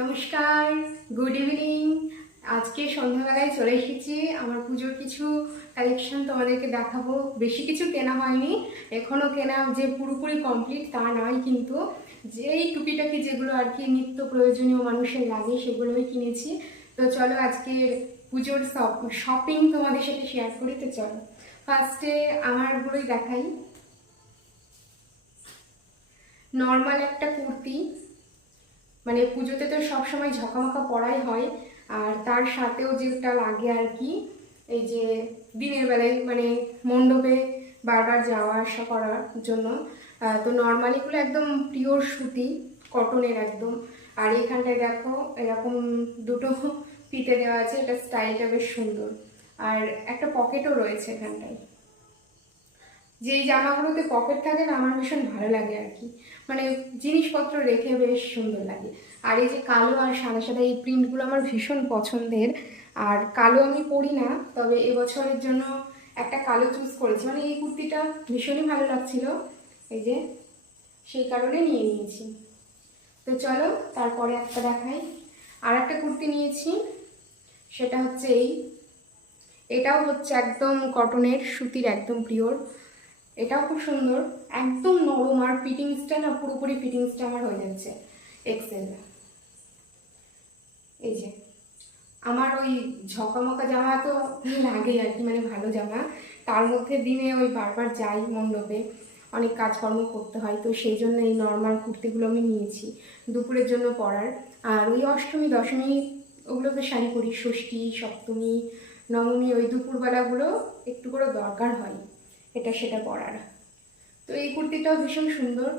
নমস্কার, good evening. আজকে সন্ধ্যাবেলায় চলে এসেছি। আমার পুজোর কিছু কালেকশন তোমাদেরকে দেখাবো। বেশি কিছু কেনা হয়নি, এখনও কেনা যে পুরোপুরি কমপ্লিট তা নয়, কিন্তু যেই টুকিটাকি যেগুলো আর কি নিত্য প্রয়োজনীয় মানুষের লাগে সেগুলোই কিনেছি। তো চলো আজকে পুজোর শপিং তোমাদের সাথে শেয়ার করি। তো চলো ফার্স্টে আমারগুলোই দেখাই। নর্মাল একটা কুর্তি, মানে পুজোতে তো সবসময় ঝকামাকা পরাই হয়, আর তার সাথেও যেটা লাগে আর কি, এই যে দিনের বেলায় মানে মণ্ডপে বারবার যাওয়া আসা করার জন্য। তো নর্মালি এগুলো একদম পিওর সুতি কটনের একদম। আর এখানটায় দেখো এরকম দুটো ফিতে দেওয়া আছে, এটা স্টাইলটা বেশ সুন্দর। আর একটা পকেটও রয়েছে এখানটায়। যেই জামাগুলোতে পকেট থাকে না, আমার ভীষণ ভালো লাগে আর কি, মানে জিনিসপত্র রেখে বেশ সুন্দর লাগে। আর এই যে কালো আর সাদা সাদা এই প্রিন্টগুলো আমার ভীষণ পছন্দের। আর কালো আমি পরি না, তবে এবছরের জন্য একটা কালো চুজ করেছি, মানে এই কুর্তিটা ভীষণই ভালো লাগছিল, এই যে সেই কারণে নিয়ে নিয়েছি। তো চলো তারপরে একটা দেখাই। আর একটা কুর্তি নিয়েছি, সেটা হচ্ছে এটাও হচ্ছে একদম কটনের সুতির, একদম পিওর। এটাও খুব সুন্দর, একদম নরম। আর ফিটিংসটা না পুরোপুরি ফিটিংসটা আমার হয়ে যাচ্ছে এক্সেল। এই যে আমার ওই ঝকামকা জামা তো লাগেই আর কি, মানে ভালো জামা। তার মধ্যে দিনে ওই বারবার যাই মণ্ডপে, অনেক কাজকর্ম করতে হয়, তো সেই জন্য এই নর্মাল কুর্তিগুলো আমি নিয়েছি দুপুরের জন্য পরার। আর ওই অষ্টমী দশমী ওগুলোতে শাড়ি পরি, ষষ্ঠী সপ্তমী নবমী ওই দুপুরবেলাগুলো একটু করে দরকার হয় এটা সেটা পরার। তো এই কুর্তিটাও ভীষণ সুন্দর,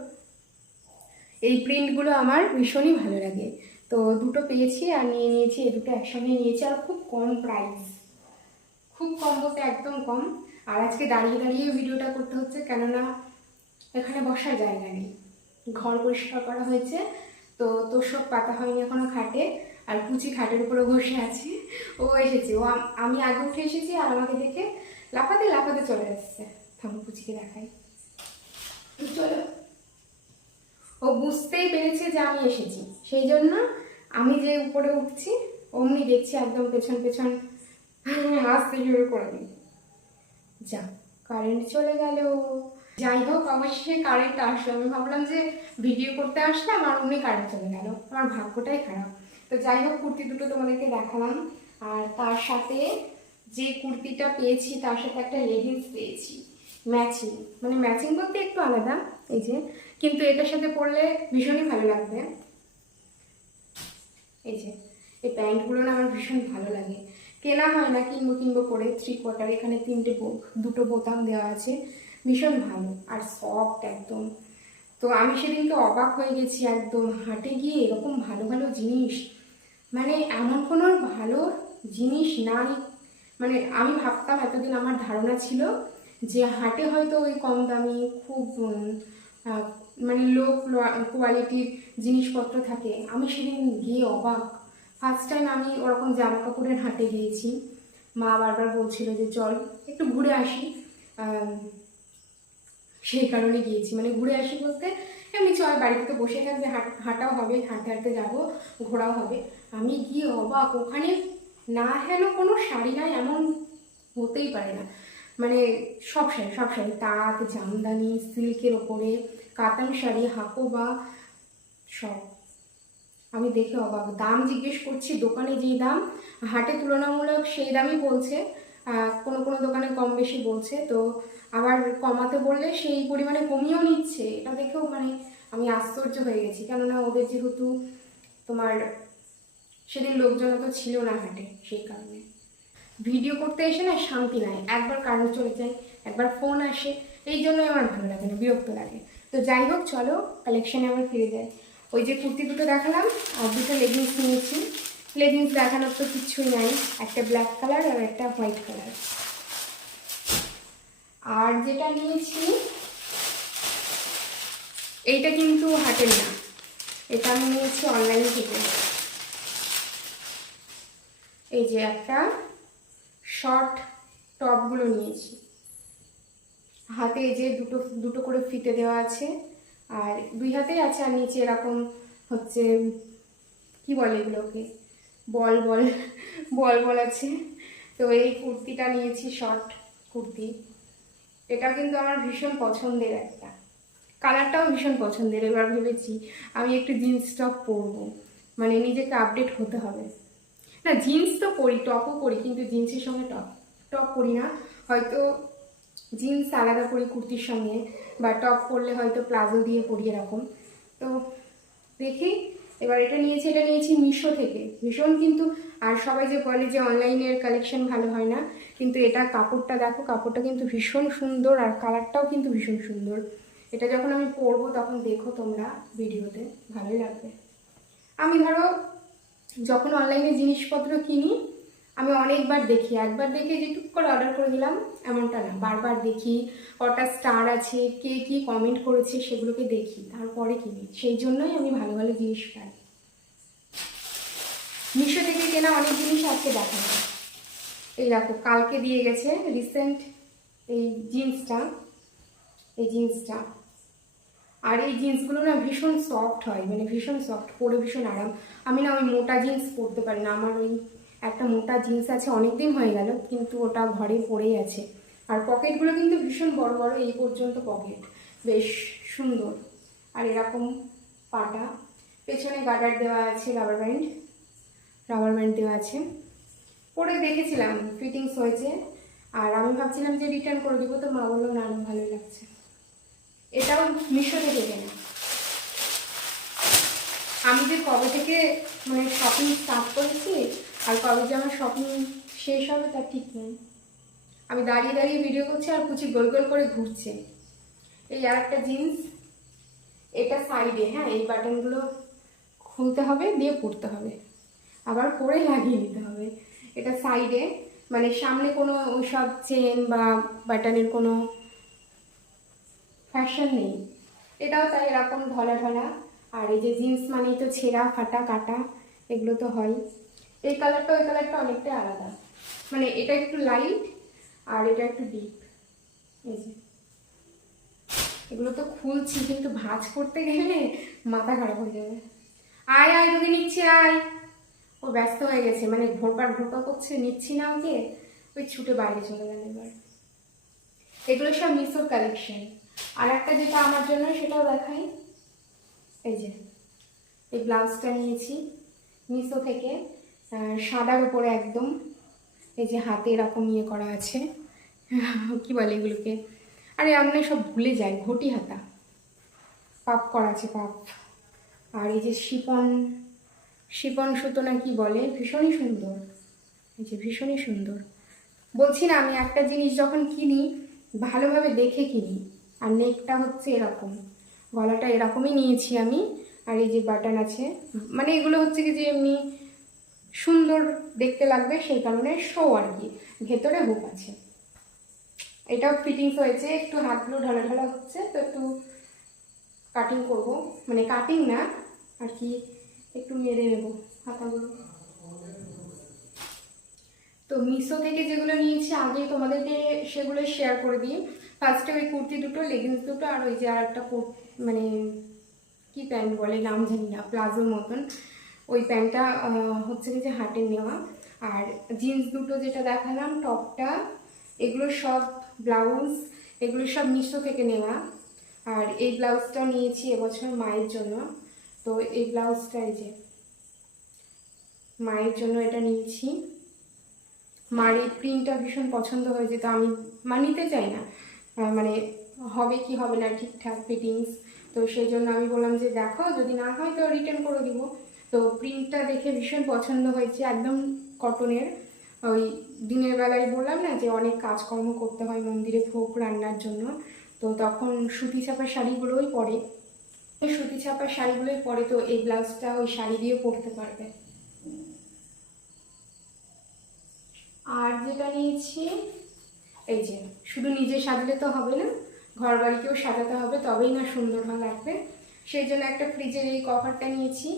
এই প্রিন্টগুলো আমার ভীষণই ভালো লাগে। তো দুটো পেয়েছি আর নিয়ে নিয়েছি, এই দুটো একসঙ্গে নিয়েছি। আর খুব কম প্রাইস, খুব কম বলতে একদম কম। আর আজকে দাঁড়িয়ে দাঁড়িয়ে ভিডিওটা করতে হচ্ছে, কেননা এখানে বসার জায়গা নেই। ঘর পরিষ্কার করা হয়েছে, তো তোর সব পাতা হয়নি এখনো খাটে। আর কুচি খাটের উপরে বসে আছে, ও এসেছে, আমি আগে উঠে এসেছি আর আমাকে দেখে লাফাতে লাফাতে চলে আসছে। থামো কুচিকে দেখাই, চলো। ও বুঝতেই পেরেছে যে আমি এসেছি, সেই জন্য আমি যে উপরে উঠছি অমনি দেখছি একদম পেছন পেছন আসতে শুরু করে দিই। যা, কারেন্ট চলে গেল। যাই হোক, অবশ্যই কারেন্ট আসলো। আমি ভাবলাম যে ভিডিও করতে আসলাম আর অমনি কারেন্ট চলে গেল, আমার ভাগ্যটাই খারাপ। তো যাই হোক, কুর্তি দুটো তোমাদেরকে দেখালাম। আর তার সাথে যে কুর্তিটা পেয়েছি তার সাথে একটা লেগিংস পেয়েছি ম্যাচিং, মানে ম্যাচিং বলতে একটু আলাদা, এই যে, কিন্তু এটার সাথে পরলে ভীষণই ভালো লাগবে। এই যে এই প্যান্টগুলো না আমার ভীষণ ভালো লাগে, কেনা হয় না, কিনবো কিনবো করে। 3/4, এখানে দুটো বোতাম দেওয়া আছে, ভীষণ ভালো আর সফট একদম। তো আমি সেদিনকে অবাক হয়ে গেছি, একদম হাটে গিয়ে এরকম ভালো ভালো জিনিস, মানে এমন কোনো ভালো জিনিস নাই। মানে আমি ভাবতাম, এতদিন আমার ধারণা ছিল যে হাটে হয়তো ওই কম দামি খুব মানে লো কোয়ালিটির জিনিসপত্র থাকে। আমি সেদিন গিয়ে অবাক, ফার্স্ট টাইম আমি ওরকম জামা কাপড়ের হাটে গিয়েছি। মা বারবার বলছিল যে চল একটু ঘুরে আসি, সেই কারণে গিয়েছি। মানে ঘুরে আসি বলতে এমনি চল, বাড়িতে তো বসে থাকবে, হাঁটাও হবে, হাঁটতে হাঁটতে যাবো, ঘোরাও হবে। আমি গিয়ে অবাক, ওখানে না হেন কোনো শাড়ি নাই এমন হতেই পারে না। মানে সব শাড়ি তাঁত, জামদানি, সিল্কের ওপরে, কাতান শাড়ি, হাকোবা, সব। আমি দেখে অবাক, দাম জিজ্ঞেস করছি, দোকানে যেই দাম হাটে তুলনামূলক সেই দামই বলছে, কোনো কোনো দোকানে কম বেশি বলছে, তো আবার কমাতে বললে সেই পরিমাণে কমিয়েও নিচ্ছে। এটা দেখেও মানে আমি আশ্চর্য হয়ে গেছি, কেননা ওদের যেহেতু তোমার সেদিন লোকজন তো ছিল না হাটে, সেই কারণে। ভিডিও করতে এসে না শান্তি নাই, একবার কারেন্ট চলে যায়, একবার ফোন আসে, এই জন্যই আমার ভালো লাগে না, বিরক্ত লাগে। তো যাই হোক, চলো কালেকশানে আবার ফিরে যাই। ওই যে কুর্তি দুটো দেখালাম আর দুটো লেগিংস নিয়েছি। লেগিংস দেখানোর তো কিচ্ছুই নাই, একটা ব্ল্যাক কালার আর একটা হোয়াইট কালার। আর যেটা নিয়েছি এইটা কিন্তু হাটের না, এটা আমি নিয়েছি অনলাইন থেকে। এই যে একটা শর্ট টপগুলো নিয়েছি, হাতে এই যে দুটো দুটো করে ফিতে দেওয়া আছে, আর দুই হাতেই আছে। আর নিচে এরকম হচ্ছে কি বলে এগুলোকে, বল বল বল বল আছে। তো এই কুর্তিটা নিয়েছি, শর্ট কুর্তি। এটা কিন্তু আমার ভীষণ পছন্দের একটা, কালারটাও ভীষণ পছন্দের। এবার ভেবেছি আমি একটু জিন্স টপ পরবো, মানে নিজেকে আপডেট হতে হবে। না জিন্স তো পরি, টপও পরি, কিন্তু জিন্সের সঙ্গে টপ টপ পরি না। হয়তো জিন্স আলাদা পরি কুর্তির সঙ্গে, বা টপ পরলে হয়তো প্লাজো দিয়ে পরি এরকম। তো দেখি এবার এটা নিয়েছি মিশো থেকে, ভীষণ কিন্তু। আর সবাই যে বলে যে অনলাইনের কালেকশন ভালো হয় না, কিন্তু এটা কাপড়টা দেখো, কাপড়টা কিন্তু ভীষণ সুন্দর, আর কালারটাও কিন্তু ভীষণ সুন্দর। এটা যখন আমি পরবো তখন দেখো তোমরা ভিডিওতে, ভালোই লাগবে। আমি ধরো যখন অনলাইনে জিনিসপত্র কিনি, আমি অনেকবার দেখি, একবার দেখে যে টুক করে অর্ডার করে দিলাম এমনটা না, বারবার দেখি কটা স্টার আছে, কে কি কমেন্ট করেছে সেগুলোকে দেখি, তারপরে কিনি। সেই জন্যই আমি ভালো ভালো জিনিস পাই। মিশো থেকে কেনা অনেক জিনিস আজকে দেখাবো। এই দেখো কালকে দিয়ে গেছে রিসেন্ট এই জিন্সটা, এই জিন্সটা। আর এই জিন্সগুলো না ভীষণ সফট হয়, মানে ভীষণ সফট, পরে ভীষণ আরাম। আমি না ওই মোটা জিন্স পরতে পারি না, আমার ওই একটা মোটা জিন্স আছে, অনেক দিন হয়ে গেল, কিন্তু ওটা ঘরে পড়েই আছে। আর পকেটগুলো কিন্তু ভীষণ বড় বড়, এই পর্যন্ত পকেট, বেশ সুন্দর। আর এরকম পাটা, পেছনে গার্ডার দেওয়া আছে, রাবার ব্যান্ড দেওয়া আছে। পরে দেখেছিলাম ফিটিংস হয়েছে, আর আমি ভাবছিলাম যে রিটার্ন করে দেবো, তো মা বললো না না ভালোই লাগছে। এটাও মিশো থেকে কেনা। আমি যে কবে থেকে মানে শপিং স্টার্ট করেছি আর কবে যে আমার শপিং শেষ হবে তার ঠিক নেই। আমি দাঁড়িয়ে দাঁড়িয়ে ভিডিও করছি আর কুচি গোল গোল করে ঘুরছে। এই আর একটা জিন্স, এটা সাইডে, হ্যাঁ এই বাটনগুলো খুলতে হবে, দিয়ে পরতে হবে, আবার পরে লাগিয়ে নিতে হবে। এটা সাইডে, মানে সামনে কোনো ওইসব চেন বা বাটনের কোনো ফ্যাশন নেই। এটাও তাই এরকম ঢলা ঢলা। আর এই যে জিন্স মানেই তো ছেঁড়া ফাটা কাটা, এগুলো তো হয়। এই কালারটা ওই কালারটা অনেকটাই আলাদা, মানে এটা একটু লাইট আর এটা একটু ডিপ। এই যে এগুলো তো খুলছি, কিন্তু ভাঁজ করতে গেলে মাথা খারাপ হয়ে যাবে। আয় আয় তোকে নিচ্ছি আয়। ও ব্যস্ত হয়ে গেছে, মানে ঘোরপার করছে, নিচ্ছি না ওকে, ওই ছুটে বাইরে চলে গেল। এবার এগুলো সব মিশোর কালেকশন। আর একটা যেটা আমার জন্য সেটাও দেখাই। এই যে এই ব্লাউজটা নিয়েছি মিশো থেকে, সাদার উপরে একদম, এই যে হাতে এরকম ইয়ে করা আছে, কি বলে এগুলোকে, আরে আমি সব ভুলে যাই, ঘটি হাতা, পাপ করা আছে পাপ। আর এই যে শিপন সুতো না কি বলে, ভীষণই সুন্দর, এই যে ভীষণই সুন্দর। বলছি না আমি একটা জিনিস যখন কিনি ভালোভাবে দেখে কিনি। আর নেকটা হচ্ছে এরকম, গলাটা এরকমই নিয়েছি আমি। আর এই যে বাটন আছে, মানে এগুলো হচ্ছে কি যে এমনি সুন্দর দেখতে লাগবে সেই কারণে শো আর কি, ভেতরে হুক আছে। এটাও ফিটিংস হয়েছে, একটু হাতগুলো ঢালা ঢালা হচ্ছে, তো একটু কাটিং করব, মানে কাটিং না আর কি, একটু মেরে নেব হাতাগুলো। তো মিশো থেকে যেগুলো নিয়েছি আগে তোমাদেরকে সেগুলো শেয়ার করে দিই। ফার্স্টে ওই কুর্তি দুটো, লেগিংস দুটো, আর ওই যে আর একটা মানে কি প্যান্ট বলে নাম জানি না, প্লাজোর মতন, ওই প্যান্টটা হচ্ছে কি যে হাটে নেওয়া। আর জিন্স দুটো যেটা দেখালাম, টপটা, এগুলো সব ব্লাউজ, এগুলো সব মিশো থেকে নেওয়া। আর এই ব্লাউজটাও নিয়েছি এবছর মায়ের জন্য। তো এই ব্লাউজটা এই যে মায়ের জন্য এটা নিয়েছি। মার এই প্রিন্টটা ভীষণ পছন্দ হয়েছে, তো আমি নিতে চাই না, মানে হবে কি হবে না ঠিকঠাক ফিটিংস, তো সেই জন্য আমি বললাম যে দেখো যদি না হয় তো রিটার্ন করে দিব। তো প্রিন্টটা দেখে ভীষণ পছন্দ হয়েছে, একদম কটনের। ওই দিনের বেলায় বললাম না যে অনেক কাজকর্ম করতে হয় মন্দিরে ভোগ রান্নার জন্য, তো তখন সুতি ছাপা শাড়িগুলোই পরে, সুতি ছাপা শাড়িগুলোই পরে, তো এই ব্লাউজটা ওই শাড়ি দিয়ে পরতে পারবে। আর যেটা নিয়েছি এই যে, শুধু নিজে সাজলে তো হবে না, ঘর বাড়িকেও সাজাতে হবে, তবেই না সুন্দর লাগবে। সেই জন্য একটা ফ্রিজের এই কভারটা নিয়েছি,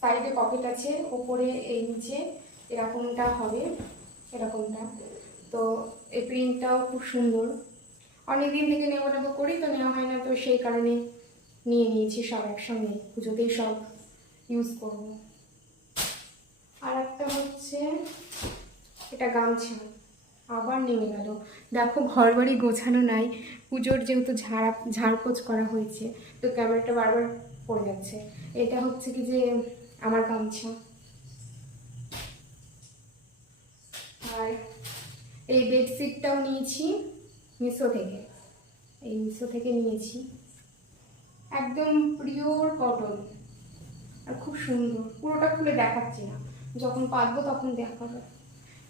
সাইডে পকেট আছে, ওপরে এই নিচে এরকমটা হবে, এরকমটা। তো এই প্রিন্টটাও খুব সুন্দর, অনেকদিন থেকে নেওয়া নেবো করি, তো নেওয়া হয় না, তো সেই কারণে নিয়ে নিয়েছি সব একসঙ্গে, পুজোতেই সব ইউজ করবো। একটা গামছা, আবার নেমে গেল। দেখো ঘর বাড়ি গোছানো নাই, পুজোর যেহেতু ঝাড়পোছ করা হয়েছে, তো ক্যামেরাটা বারবার পড়ে যাচ্ছে। এটা হচ্ছে কি যে আমার গামছা। আর এই বেডশিটটাও নিয়েছি মিশো থেকে, এই মিশো থেকে নিয়েছি, একদম পিওর কটন আর খুব সুন্দর। পুরোটা খুলে দেখাচ্ছি না, যখন পাতবো তখন দেখাবো।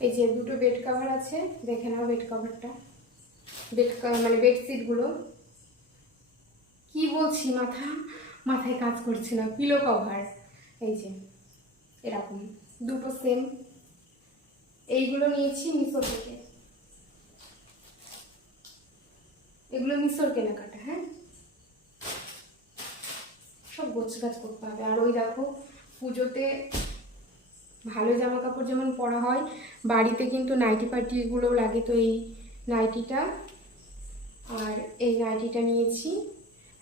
এই যে দুটো বেড কভার আছে, দেখে নাও বেড কভারটা, মানে বেডশিটগুলো। কি বলছি, মাথায় কাজ করছে না। পিলো কভার এই যে এরকম দুটো সেম, এইগুলো নিয়েছি মিশো থেকে, এগুলো মিশোর কেনাকাটা। হ্যাঁ, সব গোছগাছ করতে হবে। আর ওই দেখো পুজোতে ভালো জামা কাপড় যেমন পরা হয়, বাড়িতে কিন্তু নাইটি পার্টিগুলোও লাগে, তো এই নাইটিটা আর এই নাইটিটা নিয়েছি,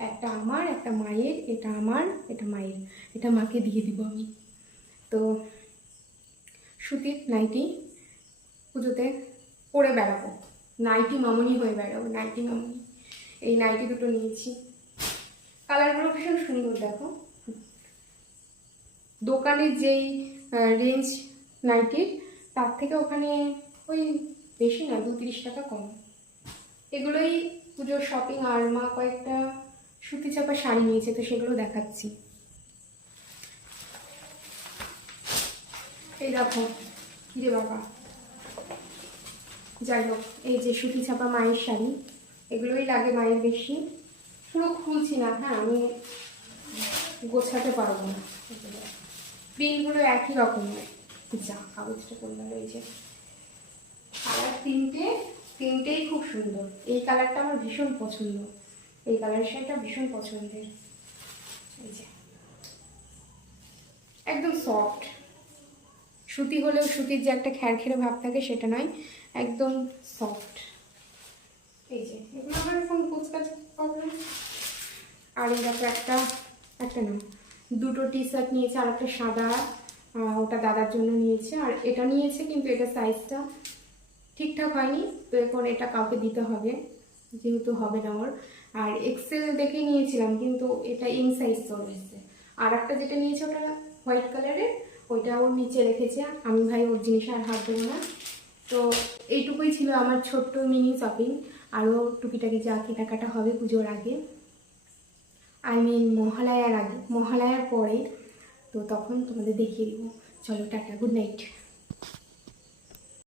একটা আমার একটা মায়ের, এটা আমার এটা মায়ের, এটা মাকে দিয়ে দিব আমি। তো সুতির নাইটি পুজোতে পরে বেড়াবো, নাইটি মামুনি হয়ে বেড়াবো, নাইটি মামুনি। এই নাইটি দুটো নিয়েছি, কালারগুলো ভীষণ সুন্দর। দেখো দোকানের যেই রেঞ্জ নাইটির, তার থেকে ওখানে ওই বেশি না, 2-30 টাকা কম। এগুলোই পুজোর শপিং। আর মা কয়েকটা সুতি চাপা শাড়ি নিয়েছে, তো সেগুলো দেখাচ্ছি। এই দেখো, কিরে বাবা, যাই হোক, এই যে সুতি ছাপা মায়ের শাড়ি, এগুলোই লাগে মায়ের বেশি। পুরো খুলছি না, হ্যাঁ আমি গোছাতে পারবো না। প্রিন্টগুলো একই রকমের, যা কাগজটা করলাম। এই যে কালার তিনটেই খুব সুন্দর। এই কালারটা আমার ভীষণ পছন্দ, এই কালারের শাড়িটা ভীষণ পছন্দের। এই যে একদম সফট, সুতি হলেও সুতির যে একটা খ্যারখেরে ভাব থাকে সেটা নয়, একদম সফট। এই যে এগুলো আমার এখন কুচকাচ প্রবলেম। আর এই দেখো একটা না, দুটো টি শার্ট নিয়েছে, আর একটা সাদা, ওটা দাদার জন্য নিয়েছে। আর এটা নিয়েছে, কিন্তু এটা সাইজটা ঠিকঠাক হয়নি, তো এখন এটা কাউকে দিতে হবে, যেহেতু হবে না ওর। আর এক্সেল দেখে নিয়েছিলাম, কিন্তু এটা ইন সাইজ চলে এসছে। আর একটা যেটা নিয়েছে ওটা হোয়াইট কালারের, ওইটা ওর নিচে রেখেছে। আমি ভাই ওর জিনিসে আর হাত দেবো না। তো এইটুকুই ছিল আমার ছোট্ট মিনি শপিং। আরও টুকিটাকি যা কেনাকাটা হবে পুজোর আগে, মহালয়ার আগে, মহালয়ার পরে, তো তখন তোমাদের দেখিয়ে দেবো। চলো টাটা, গুড নাইট।